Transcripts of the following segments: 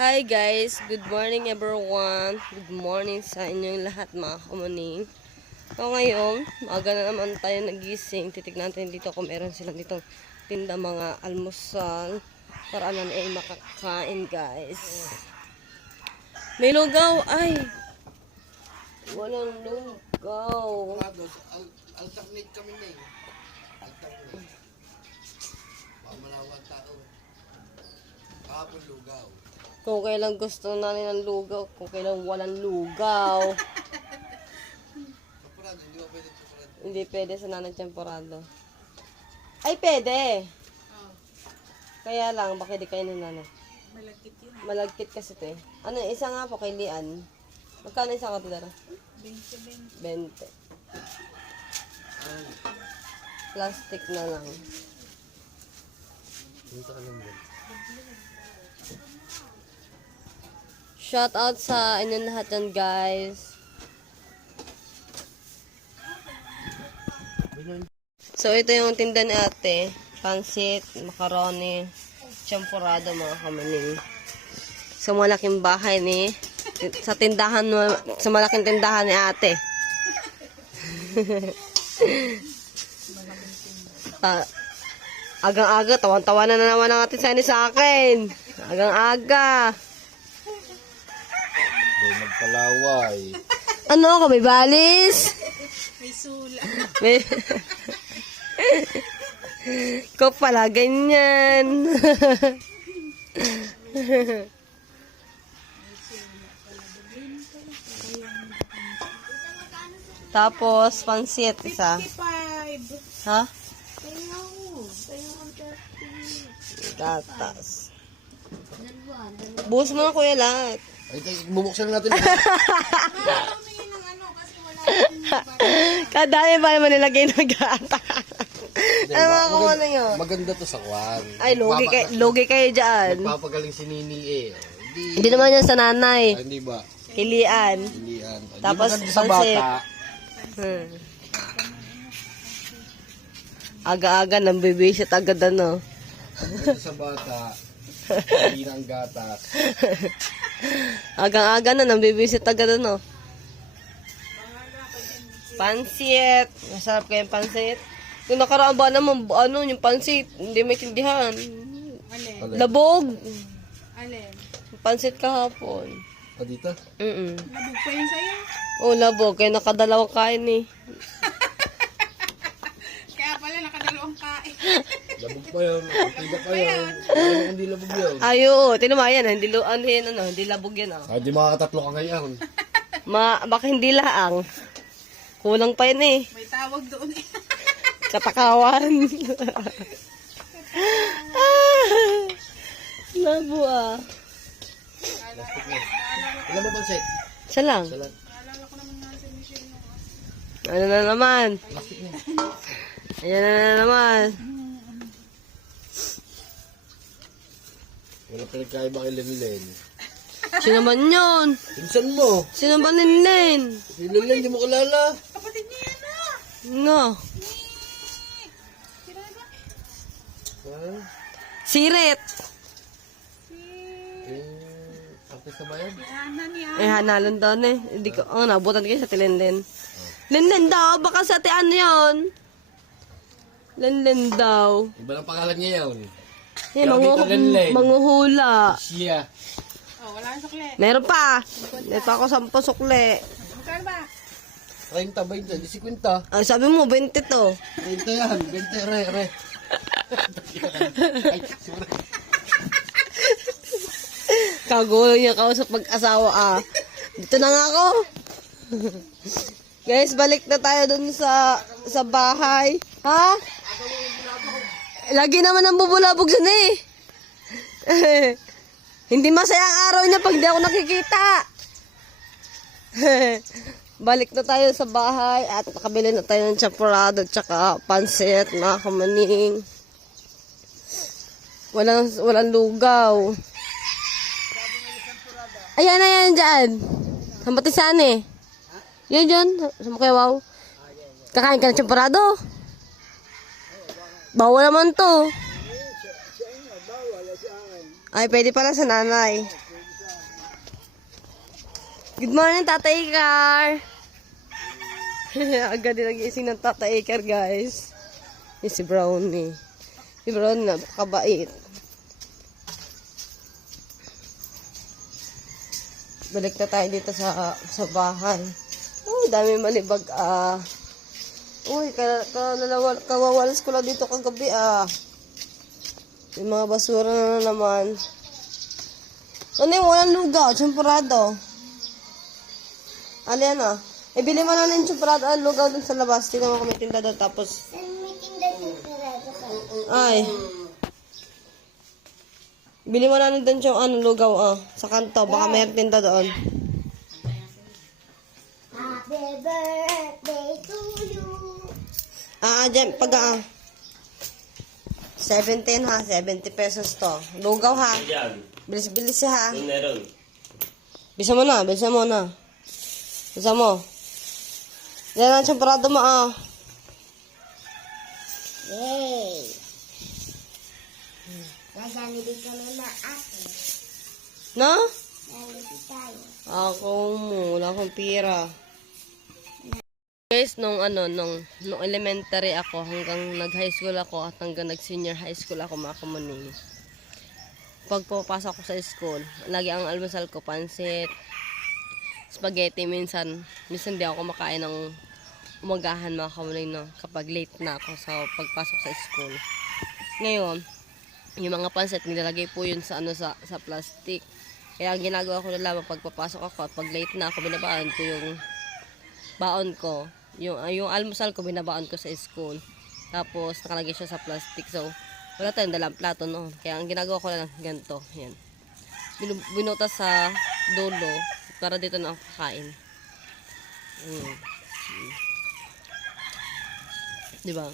Hi guys, good morning everyone. Good morning sa inyong lahat mga kamuning. So ngayon, maaga na naman tayo nagising. Titignan natin dito kung meron silang dito tinda mga almusal para naman ay makakain guys. May lugaw ay! Walang lugaw. Alternate kami na eh. Alternate. Pamalawan tao. Kahapon lugaw. Kung kailan gusto namin ng lugaw, kung kailan walang lugaw. Chaparado, hindi ba pwede chaparado? Hindi pwede sa nanay temporado. Ay, pwede! Kaya lang, baka di kayo ng nanay. Malagkit yun. Malagkit kasi ito eh. Ano, isa nga po kay Lian. Magkano isa ka tidara? 20. 20. Plastic na lang. Punta ka lang yan. Shout out sa inyong lahat yan guys. So ito yung tinda ni ate. Pansit, macaroni, champurado mga kamaning. Sa malaking bahay ni sa tindahan sa malaking tindahan ni ate. Agang-aga, tawan-tawanan na naman ang ate Sani sa akin. Agang-aga. May magpalaway. Ano ako, may balis? May sula. May... Ko pala, ganyan. Tapos, pansit isa. 55. Ha? Ayaw. Gatas. Buhos mo na kuya lahat. Ay, bubuksan natin. Kadami ba naman nilagay na gatas? Ano mga kumano yun? Maganda to sa kwan. Ay, logi kayo dyan. Papagaling si Nini eh. Hindi naman yan sa nanay. Hindi ba? Kilian. Hindi yan. Tapos, Hindi maganda sa pansit. bata. Aga-aga, nambibisit agad ano. Maganda sa bata. Hindi ng gatas. Agang-aga na, nambibisit agad ano. Pansit. Masarap kayong pansit. Kung nakaraan ba naman, ano, yung pansit, hindi may tindihan. Alin? Labog. Alin? Pansit kahapon. Dito? Labog pa yun sa'yo? Oh, labog. Kaya nakadalawang kain eh. Kaya pala nakadalawang kain. Labog pa yun. Tiga pa yun. Hindi labog yun. Ayo, tinamayan. Hindi, hindi labog yan. Oh. Hindi makakatatlo ka ngayon. Baka hindi laang. Kulang pa yun eh. May tawag doon eh. Katakawan. Labo ah. Ilan mo pansit? Isa lang. Salat. Naalala ko naman nga si Michelle nung Ano na naman? Plastic na. Ayan na naman. Wala pinagkaiba kay Lenlen. Sino man yun? Pinsan mo. Sino ba Linlen? Si Lenlen, di mo kilala. kapatid niya yan ah. No. Sino ba? Ha? Sirit. Artista ba yan? Yana niya. Eh, hanalan daw eh. Hindi ko, nabutan kayo sa Linlen. Linlen daw, baka sa ano yun? Linlen daw. Iba lang pangalan niya yun. Eh, Pero dito, Linlen. manguhula. Siya. Oh, wala nang sukle. Meron pa. Ito ako 10 sukle. Magkano ba? 30, 20, di 50. Ah, sabi mo, 20 to. 20 yan. 20, re. Ay, sorry. Kagulo niya kausap mag-asawa ah. Dito na nga ako. Guys, balik na tayo dun sa bahay. Ha? Lagi naman ang bubulabog dyan eh. Hindi masaya ang araw niya pag di ako nakikita. Balik na tayo sa bahay at nakabili na tayo ng champurado tsaka pansit, mga kamaning. Walang lugaw. Ayan, ayan, dyan. Sambatisan eh. Yan dyan. Sa mukha, wow. Kakain ka ng champurado? Bawal naman to. Ay, pwede pala sa nanay. Good morning, Tatay Icar! Agad din nag-iising ng Tatay Icar, guys. Yung si Brownie. Si Brownie, napakabait. Balik na tayo dito sa bahay. Oh, dami malibag Uy, kawawalas ko lang dito kagabi May mga basura na naman. Ano yung walang lugaw? Champurado. Ano yan bili mo na ng champurado. Lugaw dun sa labas. Tingnan mo kung may tinda doon. Tapos, ay. Bili mo na doon yung lugaw sa kanto. Baka may tinda doon. Happy birthday to you. Dyan, 17 ha, 70 pesos to. Lugaw ha. Bilis-bilis ha. Bisa mo na. Bisa mo. Yan ang champurado mo Yay! Nagamili ko na na ate. No? Nagamili tayo. Ako wala akong pira. Guys, nung elementary ako, hanggang nag-high school ako, at hanggang nag-senior high school ako, mga kamuning. Pag pumapasok ko sa school, lagi ang almusal ko, pansit, spaghetti, minsan di ako makain ng umagahan, mga kamuning, no, kapag late na ako sa pagpasok sa school. Ngayon, yung mga pansit, nilalagay po yun sa plastic. Kaya ang ginagawa ko na lamang, pagpapasok ako, at pag late na ako, binabaan ko yung baon ko. Yung almusal ko, binabaan ko sa school. Tapos, nakalagay siya sa plastic. So, wala tayong dalang plato noon. Kaya, ang ginagawa ko na lang ganito. Yan. Binutas sa dulo para dito na ako kakain. Diba?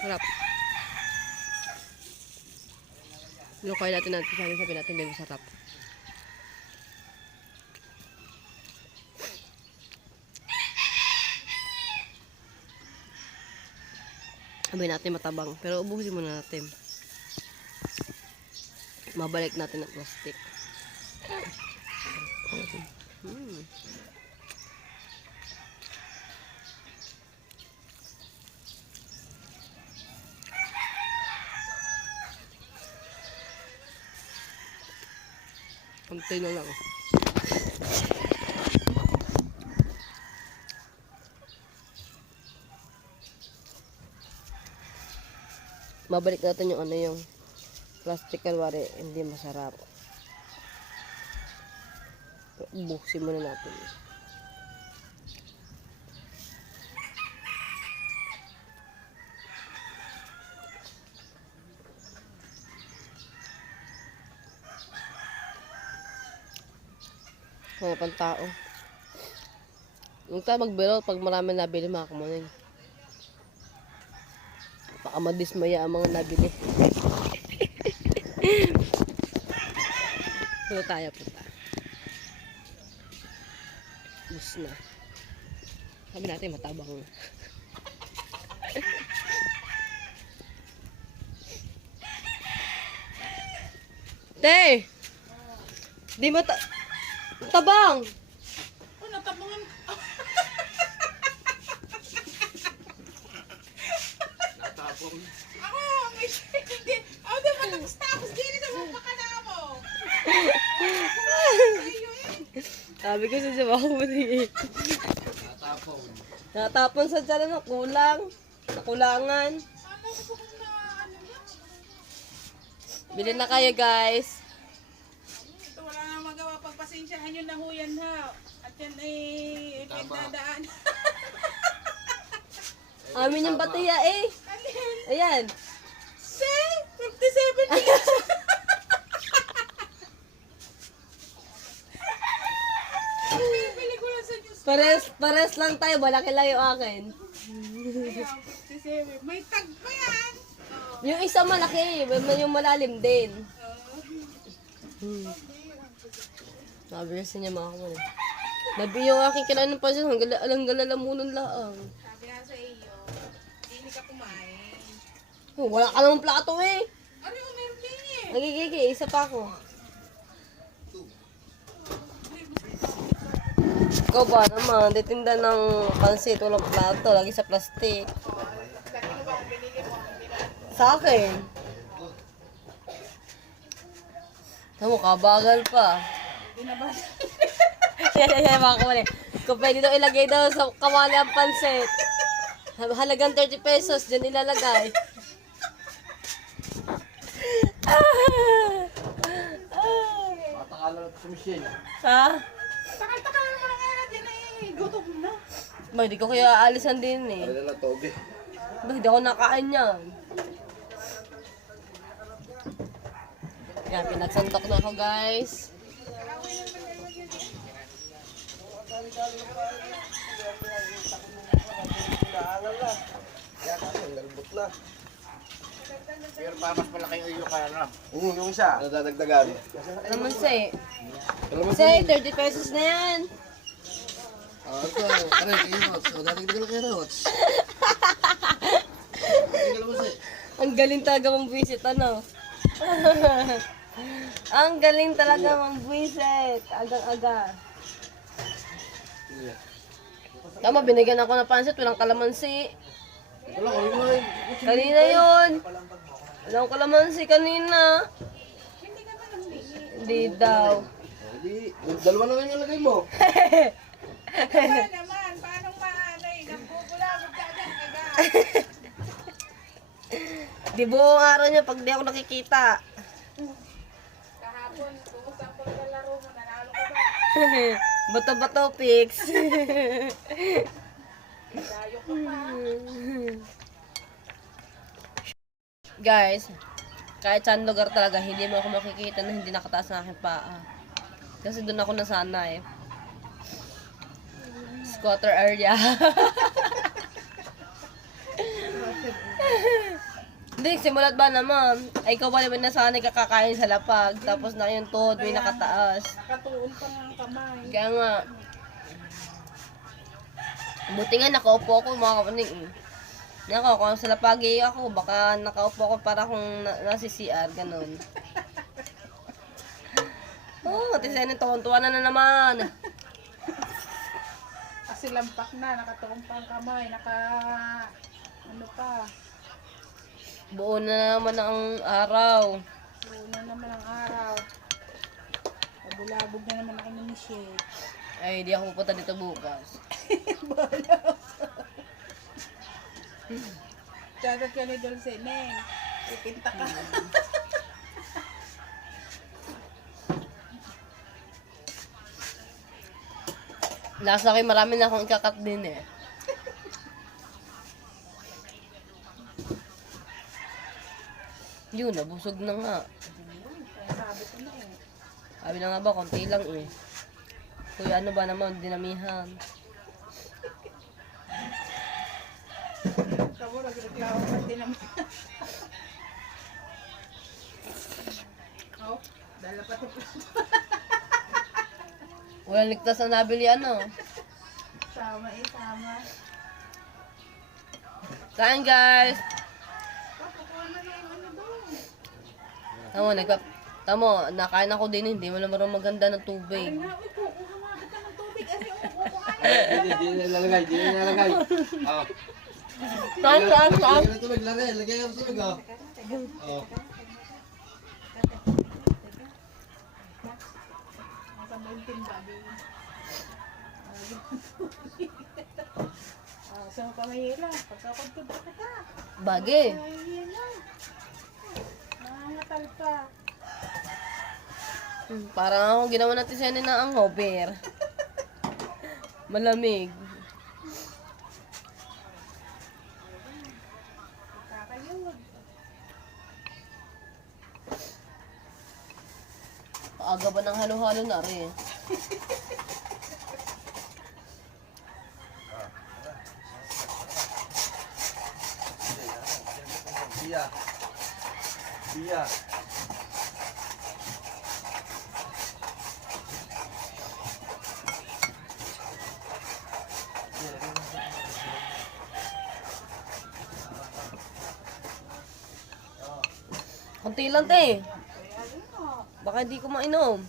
Harap. Lukay natin sabi natin may masarap. Sabi natin matabang, pero ubusin muna natin. Mabalik natin ang plastic. Konti na lang. Mabalik natin yung yung plastic, kalwari, hindi masarap. Buksin muna natin. Mga pantao. Huwag tayo magbiro pag marami nabili, mga kamuning. Baka madismaya ang mga nabili. Punta tayo, punta. Bus na. Sabi natin matabang. Te! Di tabang! Oh, natabangan. Natapon. Ako, may hindi. Ako din matapos din sa mga pakanamo. Sabi ko sa sabaw mo Natapon. natapon sa dyan na kulang. Nakulangan. Ano ko na ano ba? Bili na kayo, guys. Ito wala na magawa. Pagpasensyahan yun na huyan ha. At yan ay pinagdadaan. Amin yung batiya Ayan. Say, 57 minutes. Pili ko lang sa news. Pares lang tayo. Malaki lang yung akin. Ayan, 57. May tag pa yan. Oh. Yung isa malaki. Yung malalim din. Sabi kasi niya mga kamunin. Nabi yung aking kailangan ng pansin. Hanggang galalamunan lang. Sabi nga sa iyo, hindi ka kumain. Oh, wala ka namang plato eh. Ano yung meron din eh? Nagigigi, isa pa ako. Ikaw ba naman, titinda ng pansit, walang plato, lagi sa plastic. Kanino ba ang binili mo? Sa akin. Tamo, kabagal pa. Hindi na ba? Mga kamali. Kung pwede daw ilagay daw sa kamali ang pansit. Halagang 30 pesos, dyan ilalagay. Matakala na sa Michelle. Ha? Takal-takal naman ang era dyan eh. Gutom na. Ba, hindi ko kaya aalisan din eh. Ano na toge? Ba, hindi ako nakain yan. Yan, pinagsantok na ako guys. Yan, ang galbot na. Pero pa mas malaki yung iyo kaya na. Yung isa. Nadadagdagan. Naman say. Alam mo Say, 30 pesos na yan. ito. Ano, kayo notes. Nadadagdagan kayo notes. Tingnan mo siya. Ang galing talaga mong visit, ano? Ang galing talaga mong visit. Agang-aga. Tama, binigyan ako ng pansit, walang kalamansi. Wala, kami mo na Kanina yun. Walang kalamansi kanina. Hindi daw. Hindi. Dalawa na lang yung lagay mo. Kaya naman, paano maano eh? Nagpupulabog ka dyan agad. Di buong araw niya pag di ako nakikita. Kahapon, kumusap ko na laro mo. Nanalo ka ba? Bato-bato pics. Dayo ka pa. Guys, kahit saan lugar talaga, hindi mo ako makikita na hindi nakataas ng aking paa. Kasi doon ako nasanay. Squatter area. Hindi, simulat ba naman? Ay, ikaw ba naman nasanay kakakain sa lapag, tapos na yung tuhod may nakataas. Nakatuon pa nga ang kamay. Kaya nga, buti nga nakaupo ako mga kapaning. Nako, kung sa lapagi ako, baka nakaupo ako para kung nasa CR, ganun. Oh, Ate Senen, tuwan-tuwa na naman. Kasi lampak na, nakatuon pa ang kamay, ano pa, Buo na naman ang araw. una naman ang araw. Nabulabog na naman ako ni Michelle. Ay, di ako pupunta dito bukas. Dagat ka ni Dulce, Neng. Ipinta ka. Nasa akin, marami na akong ikakat din eh. Yun, nabusog na nga. Sabi ko na eh. Sabi na nga ba, konti lang eh. Kuya, ano ba naman, dinamihan. Kamu nagreklamo pa din naman. Oh, dala pa ito. Walang ligtas na nabili ano. Sama eh, sama. Kain guys! Papakuha na lang ano doon. Tamo, nakain ako din, hindi mo na marunong maganda ng Ay tubig. nga, uy, kukuha nga kita ng tubig. Kasi kukuha Hindi na ilalagay. Hindi na ilalagay. Oh. Saan? Lagyan ng tubig. Lagyan ng tubig. Oh. Oh. Nasa mo yung timba din. Saan mo pa mahila? Pagkakagtod ka ka. Bagay. Ay, yan na. Nangangatal pa. Parang ako ginawa natin siya na ang hover. Malamig. Kakayod. Aga ba ng halo-halo na rin? Biya. Biya. Kunti lang, te. Baka di ko mainom.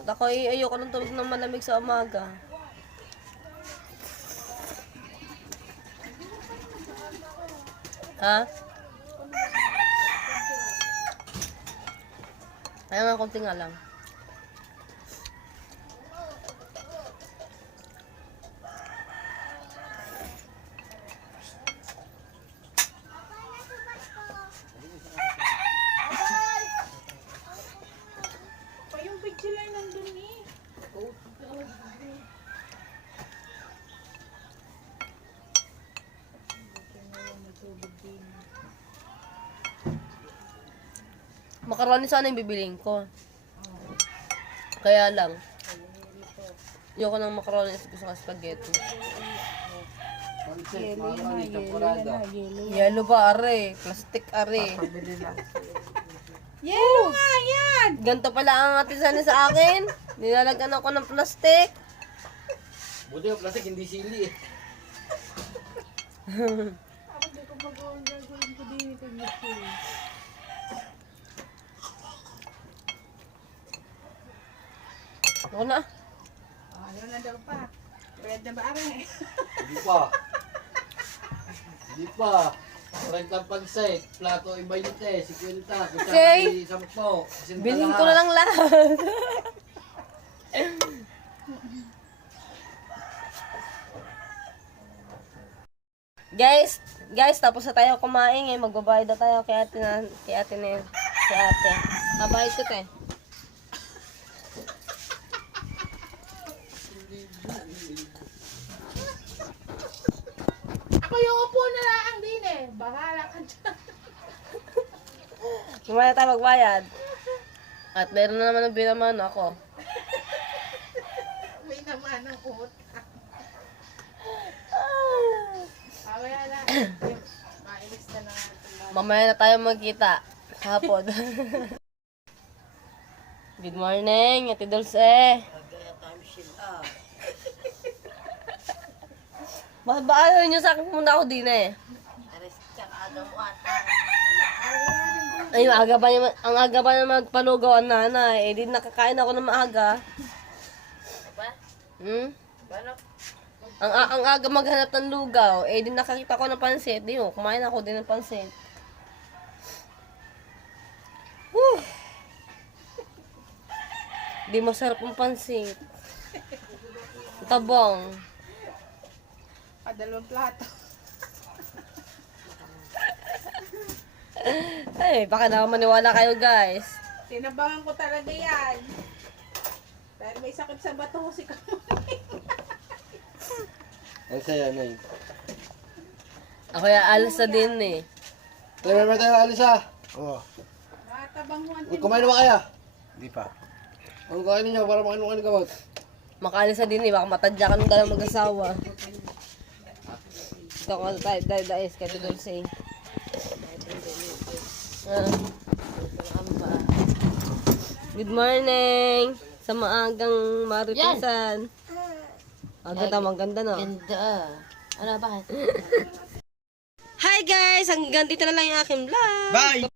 At ako ayoko ng tulog ng malamig sa umaga. Ha? Kaya nga, konti nga lang. Pa yung picture lang nandun eh. Macaroni sana yung bibiling ko. Kaya lang. Ayoko ng macaroni, gusto ko spaghetti. Pansit, mamali, temporada. Yellow ba, are? Plastic, are? Yellow nga yan! Ganto pala ang atisan sa akin. Nilalagyan ako ng plastic. Buti yung plastic, hindi sili eh. Hindi ko magawang gagawin ko din ito gusto. Ako na. Ayaw na daw pa. Bread na ba are? Hindi pa. Hindi pa. 30 pansit, plato ay 20, 50, Say, kutsara ay 10. Bilhin ko na lang lahat. Guys, tapos na tayo kumain eh. Magbabayad na tayo kay ate na yun. Si ate. Mabayad ko, te. Ako yung upo na lang din eh. Bahala ka dyan. Kumaya tayo magbayad. At meron na naman ang binaman ako. May naman ang utang. Wala na. Mailis na lang. Mamaya na tayo magkita. Hapon. Good morning, Ate Dulce. Bakit ba ayaw nyo sa akin pumunta ako din eh? Ay, ang aga pa naman magpalugaw ang nanay. Eh, di nakakain ako ng maaga. Hmm? Ang aga maghanap ng lugaw. Eh, di nakakita ko ng pansit. Di kumain ako din ng pansit. Whew. Di masarap ang pansit. Tabang. Padalawang plato. Ay, baka naman maniwala kayo guys. Tinabangan ko talaga yan. Dahil may sakit sa bato si Kamuning. Ang saya na yun. Ako yung alas na din eh. Tayo ba tayo, Alisa? Oo. Matabang mo ang Kumain na ba kaya? Hindi pa. Ang kain ninyo para makain ng gamot. Makaalis na din eh, baka matadya ka ng dalang mag-asawa. Ito ko tayo, dahil kaya Dulce. Good morning! Sa maagang maritisan. Ang ganda, no? Ganda. Ano, bakit? Hi guys! Hanggang dito na lang yung aking vlog. Bye!